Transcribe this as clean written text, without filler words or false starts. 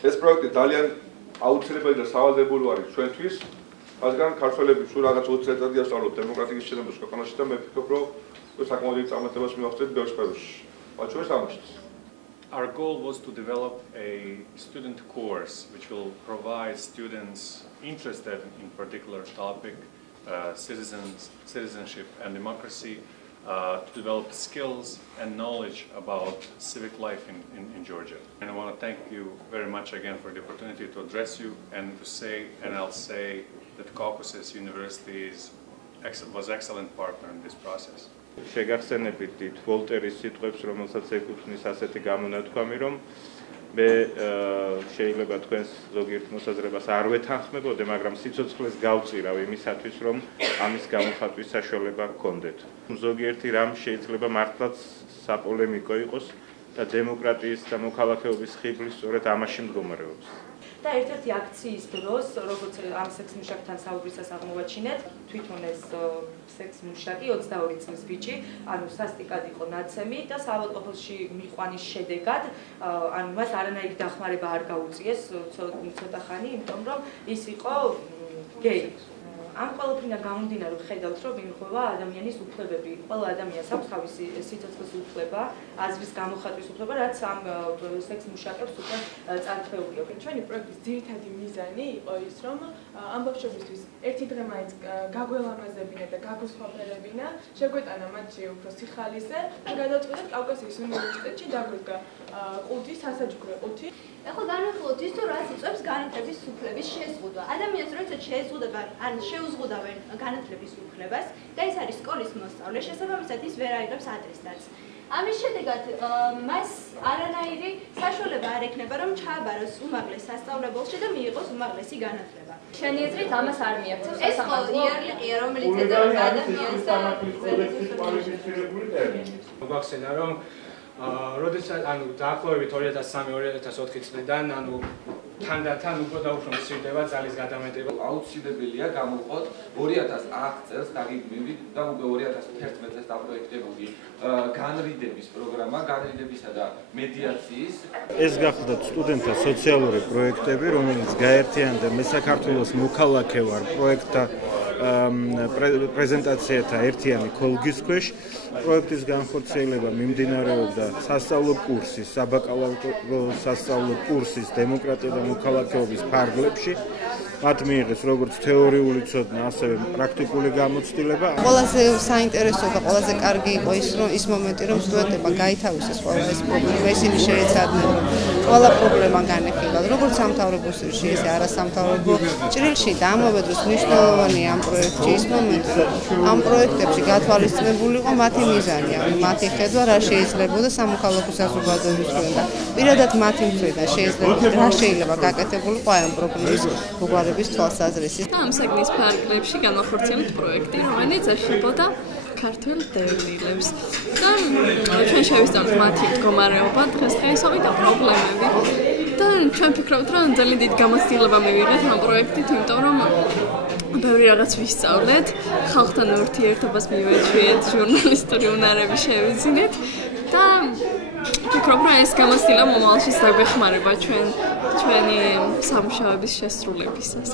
ეს პროექტი ძალიან აუცილებელი და სავალდებულო არის ჩვენთვის. რადგან ქართველები სულ რაღაც 20 წელი ასწავლოთ დემოკრატიის შეცდომას ქვეყანაში და მე ვფიქრობ, რომ საკმაოდ დიდ წარმატებას მივახცევთ ბევრ სფეროში. ჩვენს ამაშიც. Our goal was to develop a student course which will provide students interested in particular topic, citizenship and democracy, to develop skills and knowledge about civic life in Georgia. And I want to thank you very much again for the opportunity to address you and to say, and I'll say that Caucasus University was an excellent partner in this process. შეგახსენებით ვოლტერის სიტყვებს, რომელსაც ეკუთვნის ასეთი გამონათქვამი, რომ მე შეიძლება თქვენს ზოგიერთ მოსაზრებას არ ვეთანხმებოდე, მაგრამ სიცოცხლეს გავწირავ იმისათვის, რომ ამის გამოხატვის საშუალება გქონდეთ. ზოგიერთი რამ შეიძლება მართლაც საპოლემიკო იყოს და დემოკრატიის და მოქალაქეობის ხიბლი სწორედ ამაში მდგომარეობს. და ერთ-ერთი აქციის დროს, როგორც ამ სექს მუშაკთან საუბრისას აღმოვაჩინეთ, თვითონ ეს სექს მუშაკი 22 წლის ბიჭი, ანუ სასტიკად იყო ნაცემი და საავადმყოფოში მიყვანის შედეგად, ანუ მას არანაირი დახმარება არ გაუწიეს ცოტა ხანი, იმიტომ რომ ის იყო გეი. ამ ყველაფრიდან გამომდინარე ვხედავთ, რომ იმხება ადამიანის უფლებები. ყველა ადამიანს აქვს თავისი სიცოცხლის უფლება, აზრის გამოხატვის უფლება, რაც ამ სექს მუშაკებს უკვე წარქმეულია. ჩვენი პროექტის ძირითადი მიზანი იყო ის, რომ ამ ბავშვებისთვის ერთი დღე მაინც გაგველამაზებინა და გაგუსვაფერებინა, შეგვეტანა მათში უფრო სიხალისე და გადავწყვეტეთ კავკასიის უნივერსიტეტში დაგვიდგა ყუთი, სასაჯგრო ყუთი. ეხლა განვიხილოთ ის, თუ რაც იწვევს განათლების უფლების შეზღუდვა. ადამიანს როდესაც შეეზღუდება, ან შეუზღუდავენ განათლების უფლებას და ეს არის სკოლის მოსწავლე, შესაბამისად ის ვერ აიღებს ატესტატს. ამის შედეგად მას არანაირი საშუალება არ ექნება, რომ ჩააბაროს უმაღლეს სასწავლებელში და მიიღოს უმაღლესი განათლება. შენი აზრით ამას არ მიაღწევს ეს ხო იარლიყია, რომელიც ეძებს ადამიანს და გვახსენა, რომ როდესაც ანუ დაახლოებით 2003-2004 წლიდან ანუ თანდათან უფრო და უფრო მცირდება ძალის გადამეტება. აუცილებელია გამოვყოთ 2010 წელს დაგეგმილი და უკვე 2011 წელს დაპროექტებული განრიდების პროგრამა, განრიდებისა და მედიაციის. ეს გახლდათ სტუდენტთა სოციალური პროექტები, რომელიც გაერთიანდა მე საქართველოს მოქალაქე ვარ პროექტთა პრეზენტაციათა ერთიანი ქოლგის ქვეშ. პროექტის განხორციელება მიმდინარეობდა სასწავლო კურსის, საბაკალავრო სასწავლო კურსის დემოკრატია და მოქალაქეობის ფარგლებში. მათ მიიღეს როგორც თეორიული ცოდნა, ასევე პრაქტიკული გამოცდილება. ყველაზე საინტერესო და ყველაზე კარგი იყო ის მომენტი, რომ სტუდენტებმა გაითავისეს ყველა ეს პრობლემა, ისინი შეეცადნენ, რომ ყველა პრობლემა განეხილათ, როგორც სამთავრობო სფეროში, ისე არასამთავრობო ჭრილში და ამავე დროს მნიშვნელოვანია ამ პროექტში ის მომენტი, რომ ამ პროექტებში გათვალისწინებული იყო მათი მიზანი, ანუ მათი ხედვა რა შეიძლებოდა სამოქალაქო საზოგადოების მხრიდან და პირადად მათი მხრიდან რა შეიძლება გაკეთებულიყო აი ამ პრობლემის მოგვარების თვალსაზრისით. ამ საგნის ფარგლებში განახორციელებთ პროექტი, რომელიც ეხებოდა ქართველ დევნილებს. და ჩვენ შევისწავლეთ მათი მდგომარეობა, დღესდღეობით და პრობლემები. და ჩვენ ვფიქრობთ, რომ ძალიან დიდი გამოცდილება მივიღეთ ამ პროექტით, იმიტომ რომ ბევრი რაღაც ვისწავლეთ, ხალხთან ურთიერთობას მივეჩვიეთ, ჟურნალისტური უნარები შევიძინეთ და ვფიქრობ, რომ ეს გამოცდილება მომავალშიც დაგვეხმარება ჩვენი სამუშაოების შესრულებისას.